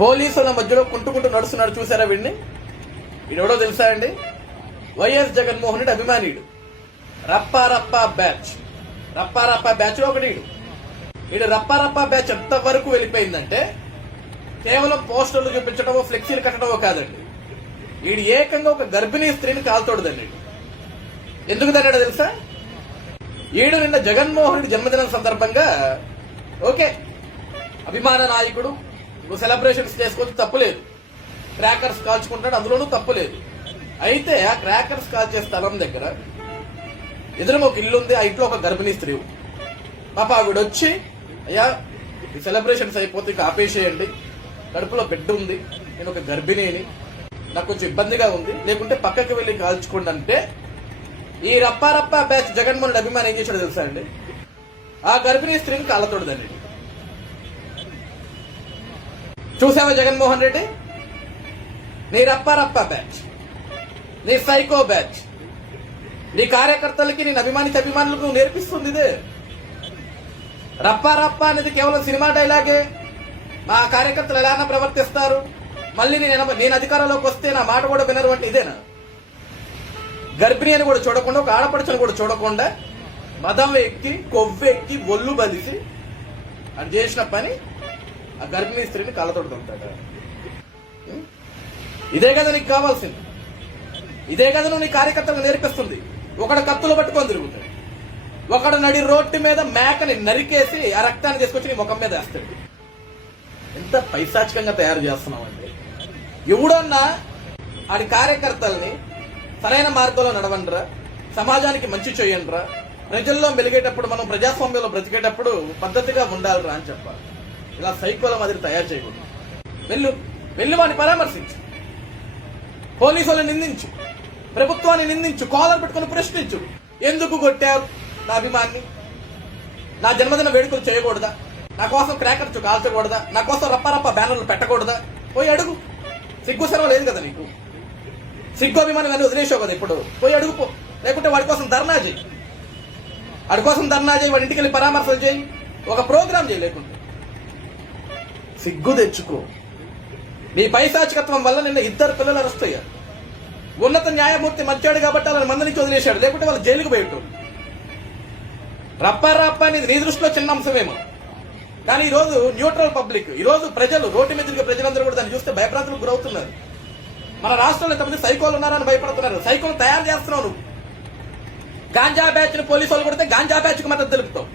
పోలీసుల మధ్యలో కుంటుకుంటూ నడుస్తున్నాడు, చూసారా వీడిని? వీడెవడో తెలుసా అండి? వైఎస్ జగన్మోహన్ రెడ్డి అభిమానీయుడు. రప్పారప్పా బ్యాచ్, రప్పారప్పా బ్యాచ్ లో ఒకటి వీడు. రప్పారప్పా బ్యాచ్ ఎంత వరకు వెళ్ళిపోయిందంటే కేవలం పోస్టర్లు చూపించడమో ఫ్లెక్సీలు కట్టడమో కాదండి, వీడు ఏకంగా ఒక గర్భిణీ స్త్రీని కాల్తోడుదండి. ఎందుకు తన్నాడో తెలుసా? ఈడు నిన్న జగన్మోహన్ రెడ్డి జన్మదినం సందర్భంగా ఓకే అభిమాన నాయకుడు, నువ్వు సెలబ్రేషన్స్ చేసుకోవచ్చు, తప్పులేదు. క్రాకర్స్ కాల్చుకుంటాడు, అందులోనూ తప్పులేదు. అయితే ఆ క్రాకర్స్ కాల్చే స్థలం దగ్గర ఎదురుగా ఒక ఇల్లు ఉంది, ఆ ఇంట్లో ఒక గర్భిణీ స్త్రీ. పాప ఆవిడ వచ్చి, అయ్యా ఈ సెలబ్రేషన్స్ అయిపోతే ఇక ఆపేసేయండి, కడుపులో బిడ్డ ఉంది, నేను ఒక గర్భిణిని, నాకు కొంచెం ఇబ్బందిగా ఉంది, లేకుంటే పక్కకి వెళ్లి కాల్చుకోండి అంటే ఈ రప్పారప్పా బ్యాచ్ జగన్మోహన్ రెడ్డి అభిమానం ఏం చేశాడో తెలుసా అండి? ఆ గర్భిణీ స్త్రీని కాళ్ళతోడదండి. చూసావా జగన్మోహన్ రెడ్డి? నీ రప్పారప్పా బ్యాచ్, నీ సైకో బ్యాచ్, నీ కార్యకర్తలకి, నేను అభిమానించే అభిమానులకు నువ్వు నేర్పిస్తుంది ఇదే. రప్పారప్పా అనేది కేవలం సినిమా డైలాగే. మా కార్యకర్తలు ఎలా ప్రవర్తిస్తారు, మళ్ళీ నేను అధికారంలోకి వస్తే నా మాట కూడా వినరు అంటే ఇదేనా? గర్భిణి అని కూడా చూడకుండా, ఒక ఆడపడుచుని కూడా చూడకుండా మదం ఎక్కి, కొవ్వెక్కి, ఒళ్ళు బలిసి అది చేసిన పని ఆ గర్భిణీ స్త్రీని కాళ్ళతోడుతుంటాడు. ఇదే కదా నీకు కావాల్సింది, ఇదే కదా నువ్వు నీ కార్యకర్తలకు నేర్పిస్తుంది. ఒకడు కత్తులు పట్టుకొని తిరుగుతాడు, ఒకడు నడి రోడ్డు మీద మేకని నరికేసి ఆ రక్తాన్ని తీసుకొచ్చి నీ ముఖం మీద వేస్తాడు. ఎంత పైశాచికంగా తయారు చేస్తున్నామండి. ఎవడన్నా ఆడి కార్యకర్తల్ని సరైన మార్గంలో నడవండిరా, సమాజానికి మంచి చేయండిరా, ప్రజల్లో మెలిగేటప్పుడు, మనం ప్రజాస్వామ్యంలో బ్రతికేటప్పుడు పద్ధతిగా ఉండాలిరా అని చెప్పాలి. ఇలా సైకోల మాదిరి తయారు చేయకూడదు. వెళ్ళు వాడిని పరామర్శించు, పోలీసులను నిందించు, ప్రభుత్వాన్ని నిందించు, కాలర్ పెట్టుకుని ప్రశ్నించు. ఎందుకు కొట్టారు నా అభిమాన్ని? నా జన్మదిన వేడుకలు చేయకూడదా? నా కోసం క్రాకర్స్ కాల్చకూడదా? నా కోసం రప్పారప్ప బ్యానర్లు పెట్టకూడదా? పోయి అడుగు. సిగ్గు సెలవు లేదు కదా నీకు? సిగ్గు అభిమానం అని వదిలేసావు కదా ఇప్పుడు? పోయి అడుగుపో. లేకుంటే వాడి కోసం ధర్నా చేయి, వాడి కోసం ధర్నా చేయి, వాడి ఇంటికి వెళ్ళి పరామర్శలు చేయి, ఒక ప్రోగ్రాం చేయి. లేకుంటే సిగ్గు తెచ్చుకో. నీ పైశాచికత్వం వల్ల నిన్న 2 పిల్లలు అరెస్ట్ అయ్యారు. ఉన్నత న్యాయమూర్తి మర్చాడు కాబట్టి వాళ్ళని మంది నుంచి వదిలేశాడు, లేకుంటే వాళ్ళు జైలుకు పోయేటోళ్ళు. రప్పారప్ప అనేది నీ దృష్టిలో చిన్న అంశమేమో, కానీ ఈ రోజు న్యూట్రల్ పబ్లిక్, ఈ రోజు ప్రజలు, రోడ్డు మీద తిరిగే ప్రజలందరూ కూడా దాన్ని చూస్తే భయప్రాంతులకు గురవుతున్నారు. మన రాష్ట్రంలో ఎంతమంది సైకోలు ఉన్నారని భయపడుతున్నారు. సైకోలు తయారు చేస్తున్నావు నువ్వు. గాంజా బ్యాచ్ ని పోలీసు వాళ్ళు కొడితే గాంజా బ్యాచ్ కు మద్దతు తెలుపుతావు,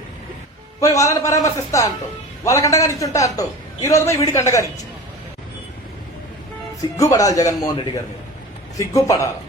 పోయి వాళ్ళని పరామర్శిస్తా అంటావు, వాళ్ళకి అండగా నిచ్చుంటా అంటావు. ఈ రోజు పోయి వీడికి అండగా నిచ్చు. సిగ్గుపడాలి జగన్మోహన్ రెడ్డి గారిని, సిగ్గుపడాలి.